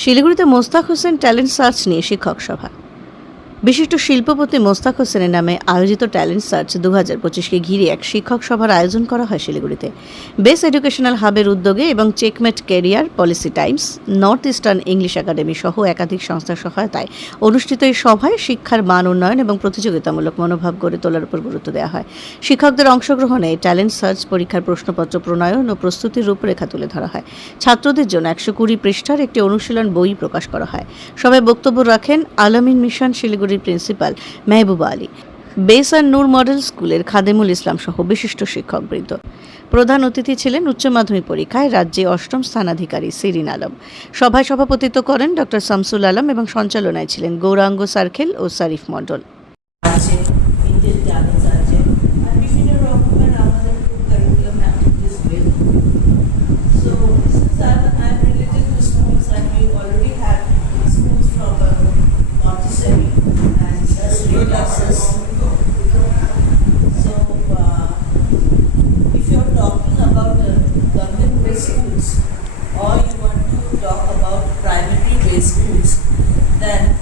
শিলিগুড়িতে Mostak Hossain talent search নিয়ে শিক্ষক সভা। বিশিষ্ট শিল্পপতি মোস্তাক হোসেনের নামে আয়োজিত ট্যালেন্ট সার্চ দু হাজার পঁচিশকে ঘিরে এক শিক্ষক সভার আয়োজন করা হয় শিলিগুড়িতে। বেস এডুকেশনাল হাবের উদ্যোগে এবং checkmate career policy times, north eastern English academy সহ একাধিক সংস্থার সহায়তায় অনুষ্ঠিত এই সভায় শিক্ষার মান উন্নয়ন এবং প্রতিযোগিতামূলক মনোভাব গড়ে তোলার উপর গুরুত্ব দেওয়া হয়। শিক্ষকদের অংশগ্রহণে ট্যালেন্ট সার্চ পরীক্ষার প্রশ্নপত্র প্রণয়ন ও প্রস্তুতির রূপরেখা তুলে ধরা হয়। ছাত্রদের জন্য একশো কুড়ি পৃষ্ঠার একটি অনুশীলন বই প্রকাশ করা হয়। সবাই বক্তব্য রাখেন আলামিন মিশন নার্সারির প্রিন্সিপাল মেহবুবা আলী। বেসার নূর মডেল স্কুলের খাদেমুল ইসলাম সহ বিশিষ্ট শিক্ষকবৃন্দ। প্রধান অতিথি ছিলেন উচ্চ মাধ্যমিক পরীক্ষায় রাজ্যে অষ্টম স্থানাধিকারী সিরিন আলম। সভায় সভাপতিত্ব করেন ডক্টর শামসুল আলম এবং সঞ্চালনায় ছিলেন গৌরাঙ্গ সার্খেল ও সারিফ মণ্ডল। So, uh, if you are talking about uh, government-based schools or you want to talk about primary-based schools, then